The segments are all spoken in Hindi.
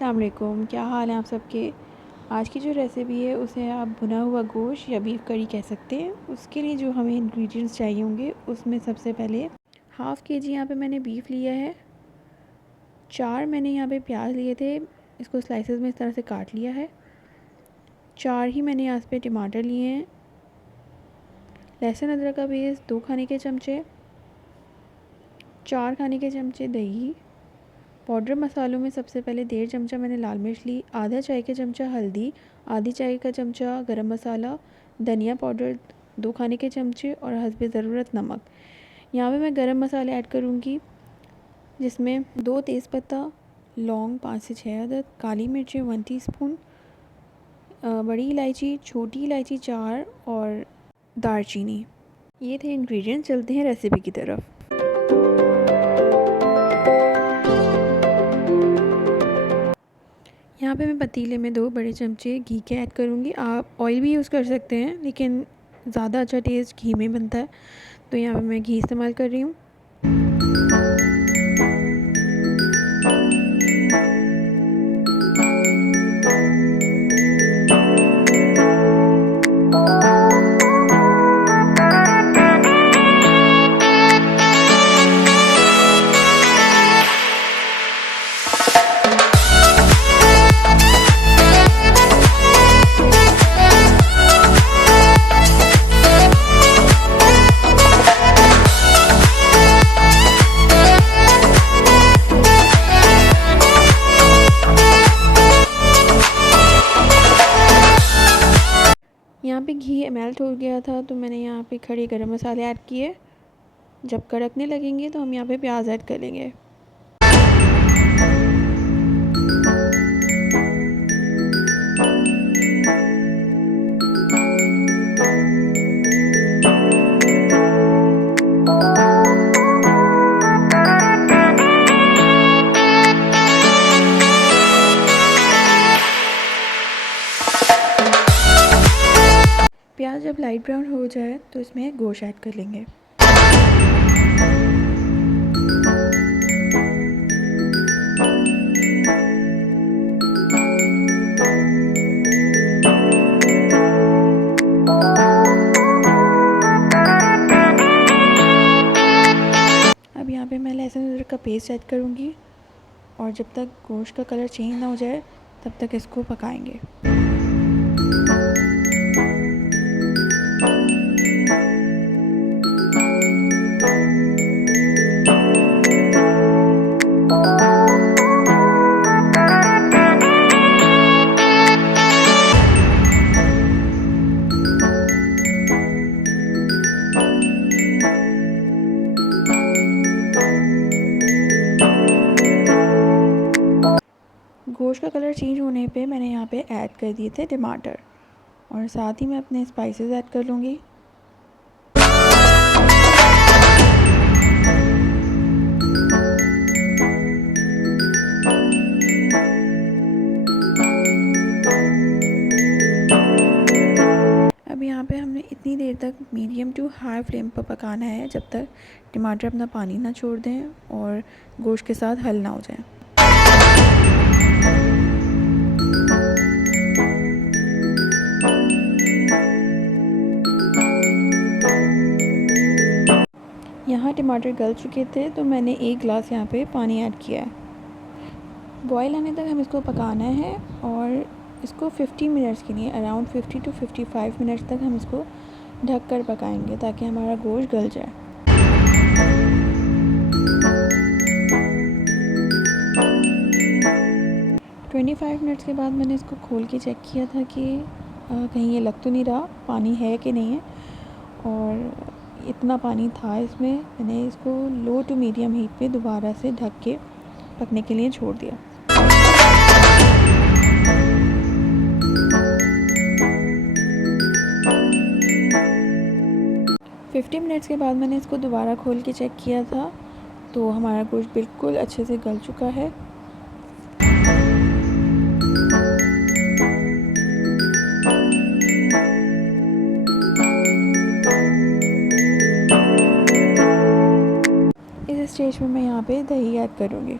अस्सलाम वालेकुम, क्या हाल है आप सबके। आज की जो रेसिपी है उसे आप भुना हुआ गोश्त या बीफ करी कह सकते हैं। उसके लिए जो हमें इंग्रेडिएंट्स चाहिए होंगे उसमें सबसे पहले हाफ़ के जी यहाँ पे मैंने बीफ लिया है। 4 मैंने यहाँ पे प्याज लिए थे, इसको स्लाइसेस में इस तरह से काट लिया है। 4 ही मैंने यहाँ पे टमाटर लिए हैं। लहसुन अदरक का पेस्ट 2 खाने के चमचे, 4 खाने के चमचे दही। पाउडर मसालों में सबसे पहले 1.5 चमचा मैंने लाल मिर्च ली, आधा चाय का चमचा हल्दी, आधी चाय का चमचा गरम मसाला, धनिया पाउडर 2 खाने के चमचे और हस्बे ज़रूरत नमक। यहाँ पे मैं गरम मसाले ऐड करूँगी जिसमें 2 तेज़पत्ता, लौंग 5 से 6 अदद, काली मिर्चें 1 टीस्पून, बड़ी इलायची, छोटी इलायची 4 और दालचीनी। ये थे इंग्रेडिएंट्स। चलते हैं रेसिपी की तरफ। यहाँ पे मैं पतीले में 2 बड़े चमचे घी के ऐड करूँगी। आप ऑयल भी यूज़ कर सकते हैं लेकिन ज़्यादा अच्छा टेस्ट घी में बनता है, तो यहाँ पे मैं घी इस्तेमाल कर रही हूँ। यहाँ पे घी मेल्ट हो गया था तो मैंने यहाँ पे खड़े गरम मसाले ऐड किए। जब कड़कने लगेंगे तो हम यहाँ पे प्याज ऐड कर लेंगे। प्याज जब लाइट ब्राउन हो जाए तो इसमें गोश्त ऐड कर लेंगे। अब यहाँ पे मैं लहसुन अदरक का पेस्ट ऐड करूँगी और जब तक गोश्त का कलर चेंज ना हो जाए तब तक इसको पकाएंगे। गोश्त का कलर चेंज होने पे मैंने यहाँ पे ऐड कर दिए थे टमाटर और साथ ही मैं अपने स्पाइसेस ऐड कर लूँगी। अब यहाँ पे हमने इतनी देर तक मीडियम टू हाई फ्लेम पर पकाना है जब तक टमाटर अपना पानी ना छोड़ दें और गोश्त के साथ हल ना हो जाए। यहाँ टमाटर गल चुके थे तो मैंने 1 गिलास यहाँ पे पानी ऐड किया है। बॉयल आने तक हम इसको पकाना है और इसको 50 मिनट्स के लिए अराउंड 50 to 55 मिनट्स तक हम इसको ढक कर पकाएंगे ताकि हमारा गोश्त गल जाए। ट्वेंटी 25 मिनट्स के बाद मैंने इसको खोल के चेक किया था कि कहीं ये लग तो नहीं रहा पानी है कि नहीं है, और इतना पानी था इसमें। मैंने इसको लो टू मीडियम हीट पे दोबारा से ढक के पकने के लिए छोड़ दिया। फिफ्टी मिनट्स के बाद मैंने इसको दोबारा खोल के चेक किया था तो हमारा गोश्त बिल्कुल अच्छे से गल चुका है। इस स्टेज में मैं यहाँ पे दही ऐड करूँगी।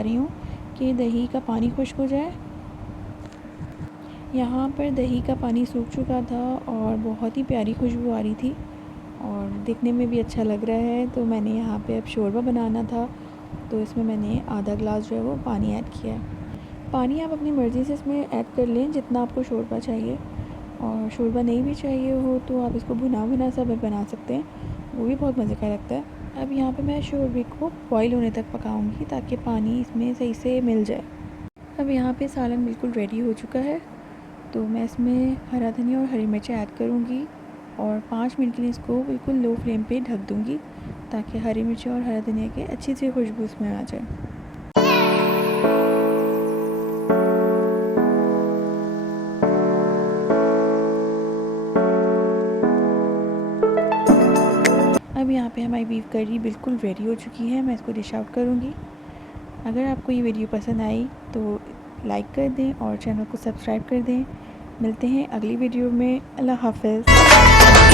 लगा रही हूँ कि दही का पानी खुश्क हो जाए। यहाँ पर दही का पानी सूख चुका था और बहुत ही प्यारी खुशबू आ रही थी और दिखने में भी अच्छा लग रहा है। तो मैंने यहाँ पे अब शोरबा बनाना था, तो इसमें मैंने आधा ग्लास जो है वो पानी ऐड किया है। पानी आप अपनी मर्ज़ी से इसमें ऐड कर लें जितना आपको शोरबा चाहिए, और शोरबा नहीं भी चाहिए हो तो आप इसको भुना सा भी बना सकते हैं, वो भी बहुत मज़े का लगता है। अब यहाँ पे मैं शोरबे को बॉईल होने तक पकाऊंगी ताकि पानी इसमें सही से मिल जाए। अब यहाँ पे सालन बिल्कुल रेडी हो चुका है, तो मैं इसमें हरा धनिया और हरी मिर्ची ऐड करूँगी और 5 मिनट के लिए इसको बिल्कुल लो फ्लेम पे ढक दूँगी ताकि हरी मिर्ची और हरा धनिया की अच्छी सी खुशबू इसमें आ जाए। अब यहाँ पे हमारी बीफ करी बिल्कुल रेडी हो चुकी है, मैं इसको डिश आउट करूँगी। अगर आपको ये वीडियो पसंद आई तो लाइक कर दें और चैनल को सब्सक्राइब कर दें। मिलते हैं अगली वीडियो में। अल्लाह हाफ़िज़।